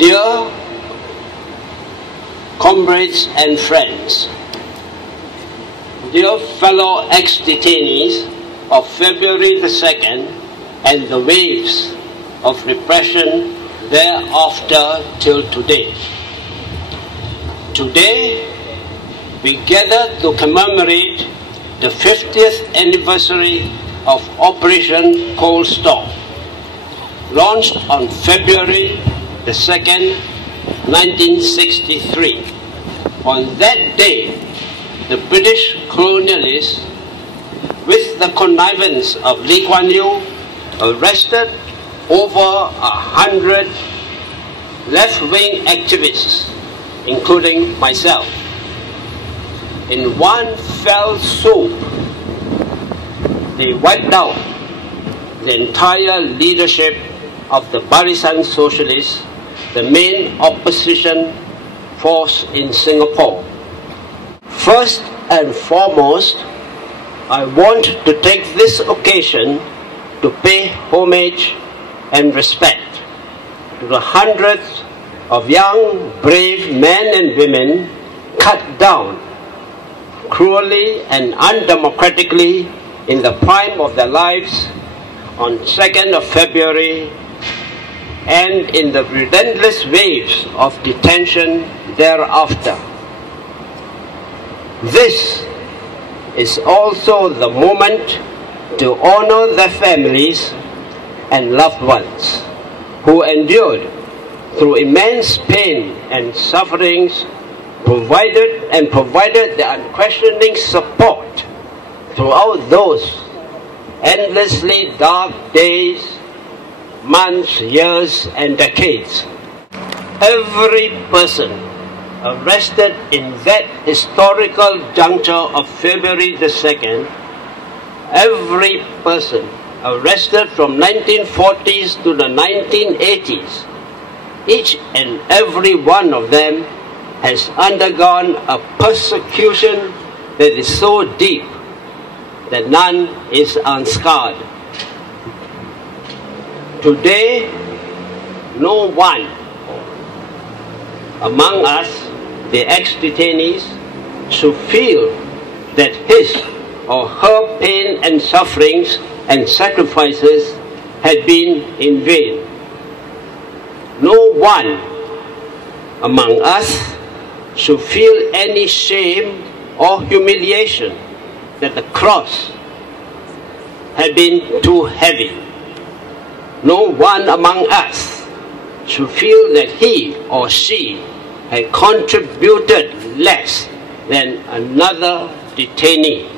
Dear comrades and friends, dear fellow ex-detainees of February the 2nd and the waves of repression thereafter till today. Today, we gather to commemorate the 50th anniversary of Operation Cold Storm, launched on February the 2nd, 1963. On that day, the British colonialists, with the connivance of Lee Kuan Yew, arrested over 100 left-wing activists, including myself. In one fell swoop, they wiped out the entire leadership of the Barisan Socialists, the main opposition force in Singapore. First and foremost, I want to take this occasion to pay homage and respect to the hundreds of young, brave men and women cut down cruelly and undemocratically in the prime of their lives on 2nd of February and in the relentless waves of detention thereafter. This is also the moment to honor their families and loved ones who endured through immense pain and sufferings, provided the unquestioning support throughout those endlessly dark days, months, years, and decades. Every person arrested in that historical juncture of February the 2nd, every person arrested from 1940s to the 1980s, each and every one of them has undergone a persecution that is so deep that none is unscarred. Today, no one among us, the ex-detainees, should feel that his or her pain and sufferings and sacrifices had been in vain. No one among us should feel any shame or humiliation that the cross had been too heavy. No one among us should feel that he or she had contributed less than another detainee.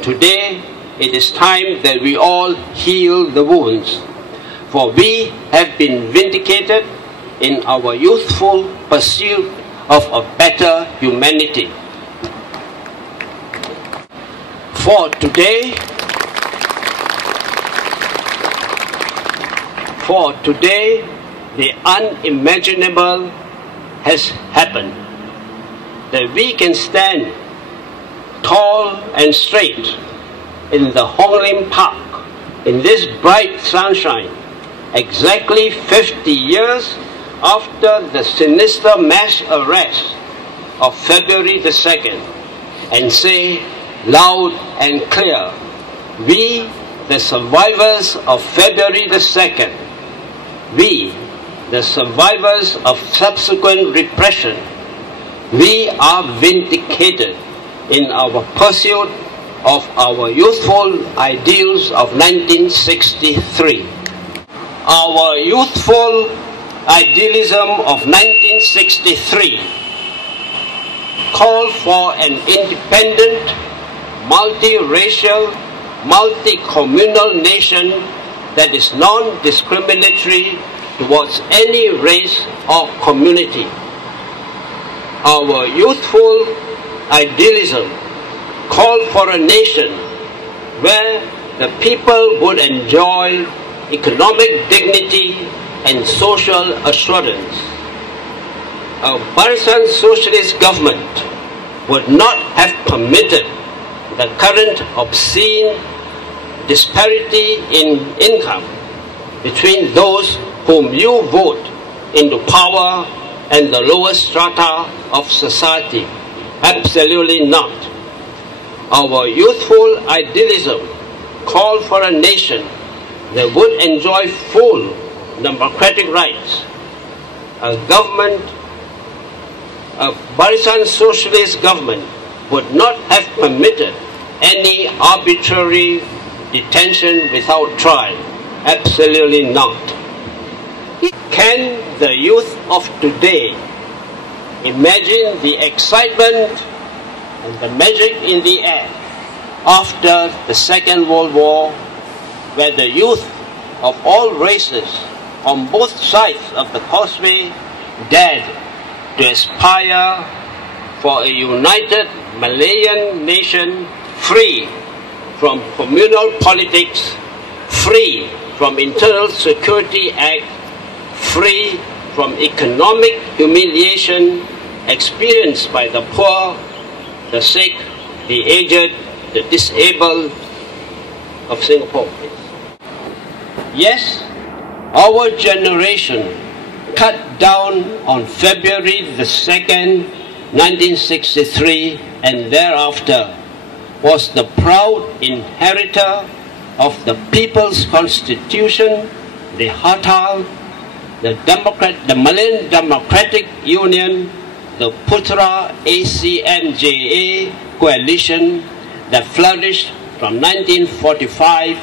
Today, it is time that we all heal the wounds, for we have been vindicated in our youthful pursuit of a better humanity. For today, the unimaginable has happened, that we can stand tall and straight in the Hong Lim Park in this bright sunshine, exactly 50 years after the sinister mass arrest of February the 2nd, and say loud and clear, we, the survivors of February the 2nd, we, the survivors of subsequent repression, we are vindicated in our pursuit of our youthful ideals of 1963. Our youthful idealism of 1963 called for an independent, multiracial, multi-communal nation that is non-discriminatory towards any race or community. Our youthful idealism called for a nation where the people would enjoy economic dignity and social assurance. A Barisan Socialist government would not have permitted the current obscene disparity in income between those whom you vote into power and the lower strata of society. Absolutely not. Our youthful idealism called for a nation that would enjoy full democratic rights. A government, a Barisan socialist government, would not have permitted any arbitrary detention without trial. Absolutely not. Can the youth of today imagine the excitement and the magic in the air after the Second World War, where the youth of all races on both sides of the causeway dared to aspire for a united Malayan nation free from communal politics, free from Internal Security Act, free from economic humiliation experienced by the poor, the sick, the aged, the disabled of Singapore. Yes, our generation cut down on February the 2nd, 1963 and thereafter was the proud inheritor of the People's Constitution, the Hatal, the Malayan Democratic Union, the Putra ACMJA coalition that flourished from 1945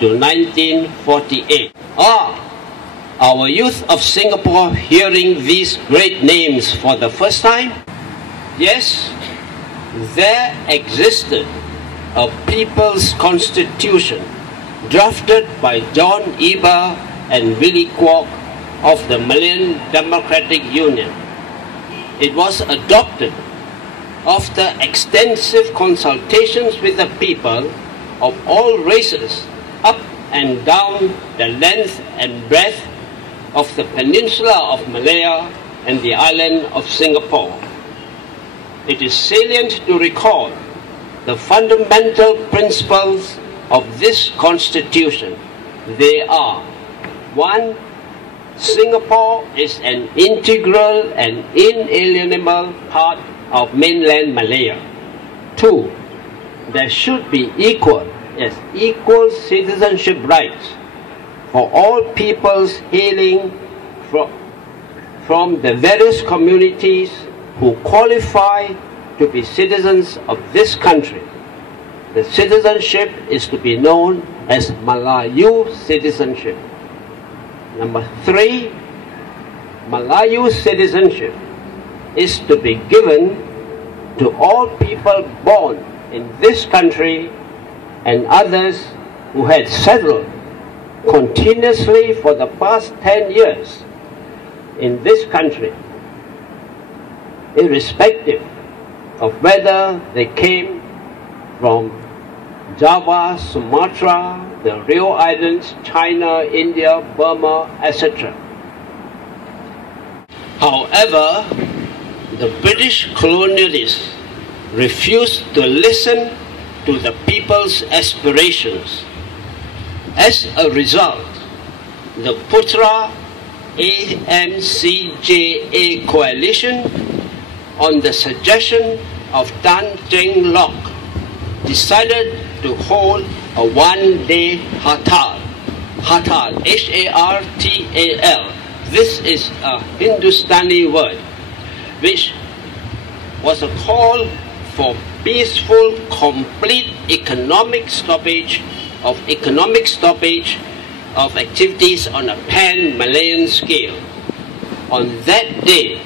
to 1948. Our youth of Singapore hearing these great names for the first time? Yes, there existed a People's Constitution drafted by John Eber and Willie Kwok of the Malayan Democratic Union. It was adopted after extensive consultations with the people of all races up and down the length and breadth of the peninsula of Malaya and the island of Singapore. It is salient to recall the fundamental principles of this constitution. They are: 1. Singapore is an integral and inalienable part of mainland Malaya. 2. There should be equal citizenship rights for all peoples hailing from the various communities who qualify to be citizens of this country. The citizenship is to be known as Malayu citizenship. Number 3, Malayu citizenship is to be given to all people born in this country and others who had settled continuously for the past 10 years in this country, irrespective of whether they came from Java, Sumatra, the Rio Islands, China, India, Burma, etc. However, the British colonialists refused to listen to the people's aspirations. As a result, the Putra AMCJA coalition, on the suggestion of Tan Cheng Lock, decided to hold a one-day Hatal, H-A-R-T-A-L. This is a Hindustani word, which was a call for peaceful, complete economic stoppage of activities on a pan-Malayan scale. On that day,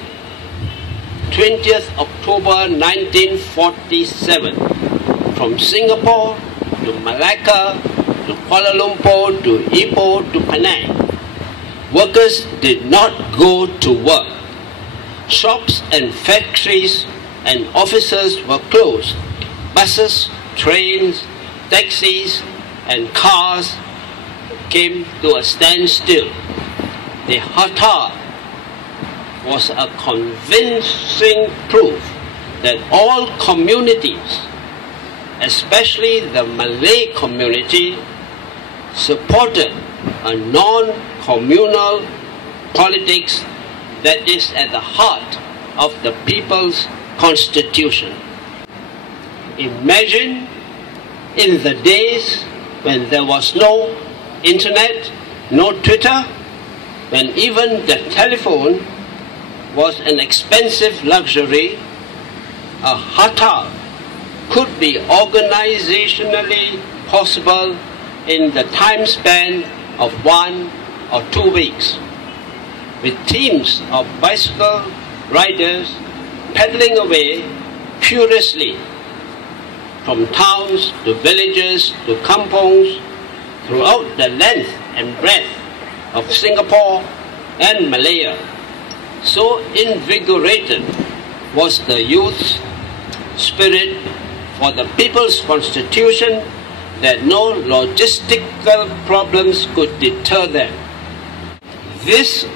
20th October 1947, from Singapore to Malacca to Kuala Lumpur to Ipoh to Penang, workers did not go to work. Shops and factories and offices were closed. Buses, trains, taxis and cars came to a standstill. The Hatal was a convincing proof that all communities, especially the Malay community, supported a non-communal politics that is at the heart of the people's constitution. Imagine in the days when there was no internet, no Twitter, when even the telephone was an expensive luxury, a hartal could be organizationally possible in the time span of 1 or 2 weeks, with teams of bicycle riders pedaling away furiously from towns to villages to kampongs throughout the length and breadth of Singapore and Malaya. So invigorated was the youth's spirit for the People's Constitution that no logistical problems could deter them. This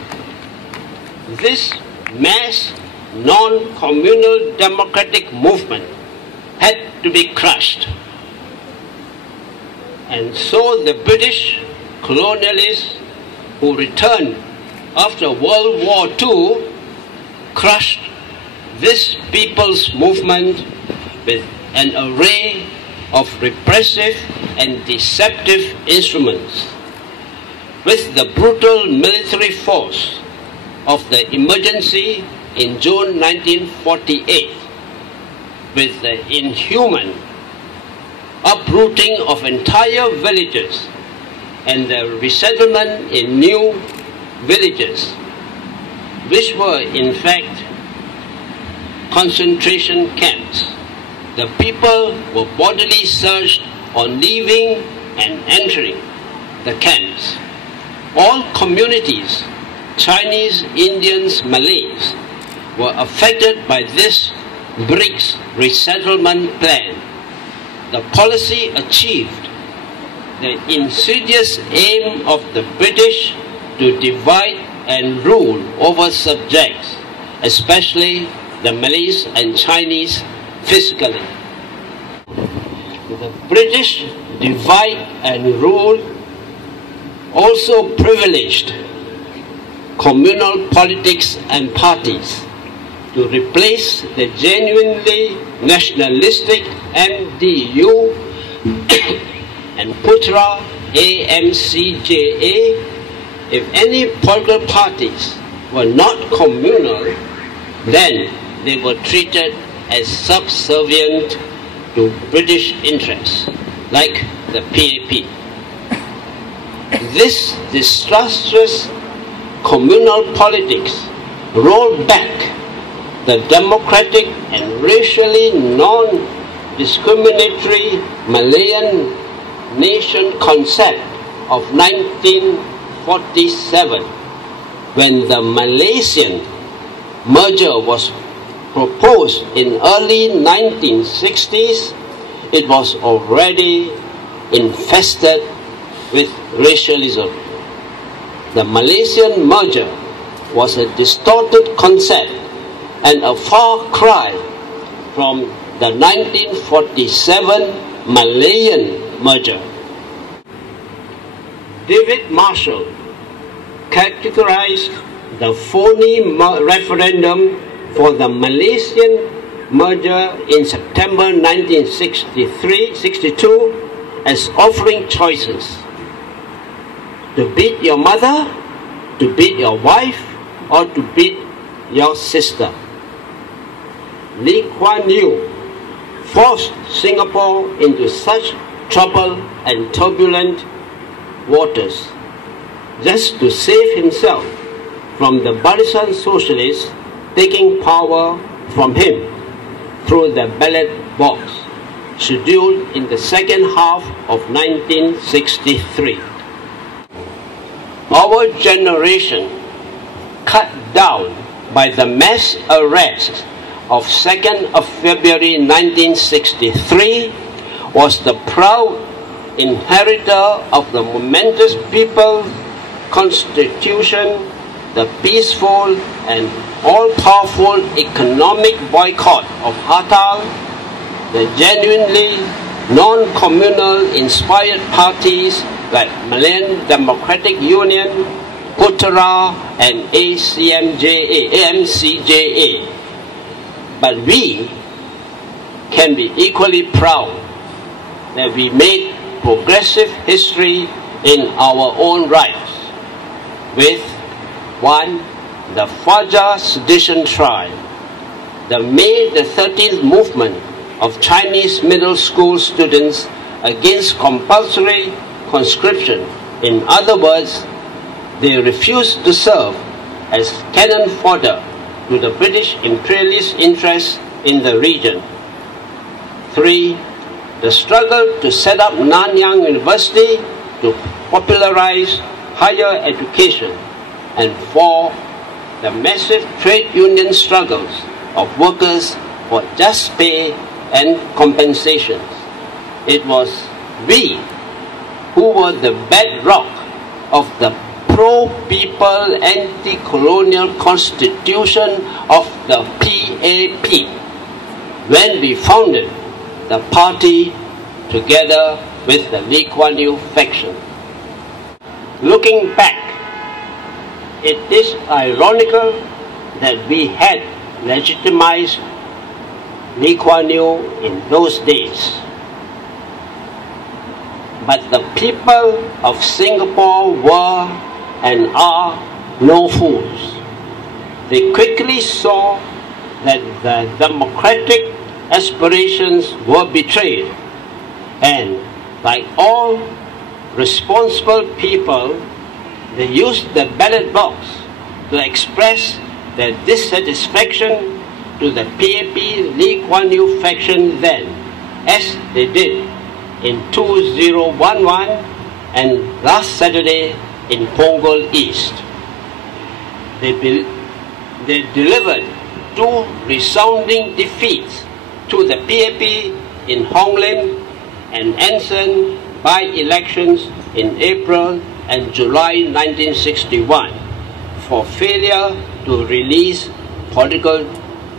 mass non-communal democratic movement had to be crushed. And so the British colonialists who returned after World War II crushed this people's movement with an array of repressive and deceptive instruments. With the brutal military force of the emergency in June 1948, with the inhuman uprooting of entire villages and the resettlement in new villages, which were in fact concentration camps. The people were bodily searched on leaving and entering the camps. All communities, Chinese, Indians, Malays, were affected by this BRICS resettlement plan. The policy achieved the insidious aim of the British to divide and rule over subjects, especially the Malays and Chinese physically. The British divide and rule also privileged communal politics and parties to replace the genuinely nationalistic MDU and Putra AMCJA. If any political parties were not communal, then they were treated as subservient to British interests, like the PAP. This disastrous communal politics rolled back the democratic and racially non-discriminatory Malayan nation concept of 1947, when the Malaysian merger was proposed in early 1960s. It was already infested with racialism. The Malaysian merger was a distorted concept and a far cry from the 1947 Malayan merger. David Marshall characterized the phony referendum for the Malaysian merger in September 1962 as offering choices: to beat your mother, to beat your wife, or to beat your sister. Lee Kuan Yew forced Singapore into such trouble and turbulent waters just to save himself from the Barisan Socialists taking power from him through the ballot box, scheduled in the second half of 1963. Our generation, cut down by the mass arrest of 2nd of February 1963, was the proud inheritor of the momentous People's Constitution, the peaceful and all-powerful economic boycott of hartal, the genuinely non-communal inspired parties like Malayan Democratic Union, Putera and AMCJA. But we can be equally proud that we made progressive history in our own rights with 1. The Fajar sedition trial, the May the 13th movement of Chinese middle school students against compulsory conscription. In other words, they refused to serve as cannon fodder to the British imperialist interests in the region. 3. The struggle to set up Nanyang University to popularize higher education. And 4. The massive trade union struggles of workers for just pay and compensations. It was we who were the bedrock of the pro-people anti-colonial constitution of the PAP when we founded the party together with the Lee Kuan Yew faction. Looking back, it is ironical that we had legitimized Lee Kuan Yew in those days. But the people of Singapore were and are no fools. They quickly saw that the democratic aspirations were betrayed, and like all responsible people, they used the ballot box to express their dissatisfaction to the PAP Lee Kuan Yew faction then, as they did in 2011 and last Saturday in Punggol East. They delivered 2 resounding defeats to the PAP in Hong Lim and Anson by-elections in April and July 1961 for failure to release political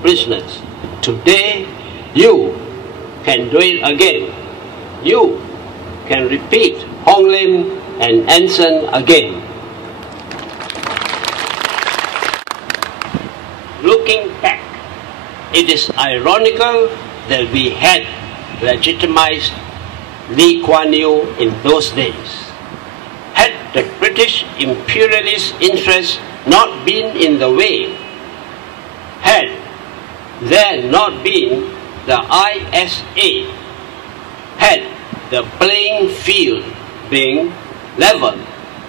prisoners. Today, you can do it again. You can repeat Hong Lim and Anson again. Looking back, it is ironical that we had legitimized Lee Kuan Yew in those days. Had the British imperialist interests not been in the way, had there not been the ISA, had the playing field been level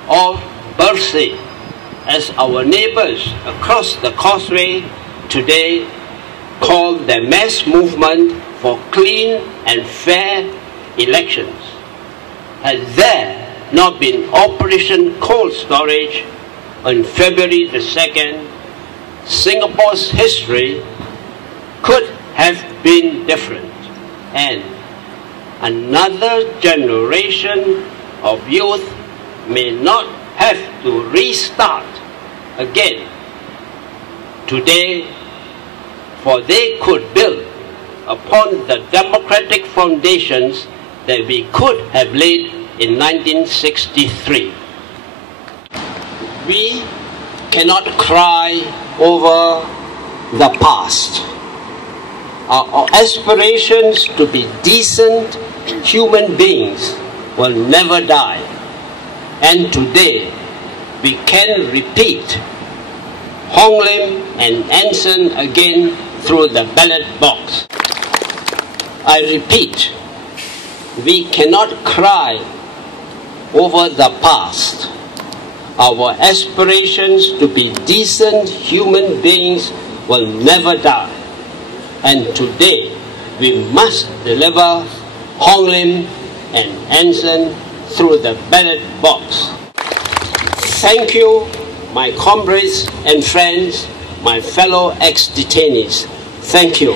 or bursting, as our neighbors across the causeway today call the mass movement for clean and fair elections. Had there not been Operation Cold Storage on February the 2nd, Singapore's history could have been different, and another generation of youth may not have to restart again today, for they could build upon the democratic foundations that we could have laid in 1963. We cannot cry over the past. Our aspirations to be decent human beings will never die. And today, we can repeat Hong Lim and Anson again through the ballot box. I repeat, we cannot cry over the past. Our aspirations to be decent human beings will never die. And today, we must deliver Hong Lim and Anson through the ballot box. Thank you, my comrades and friends, my fellow ex-detainees. Thank you.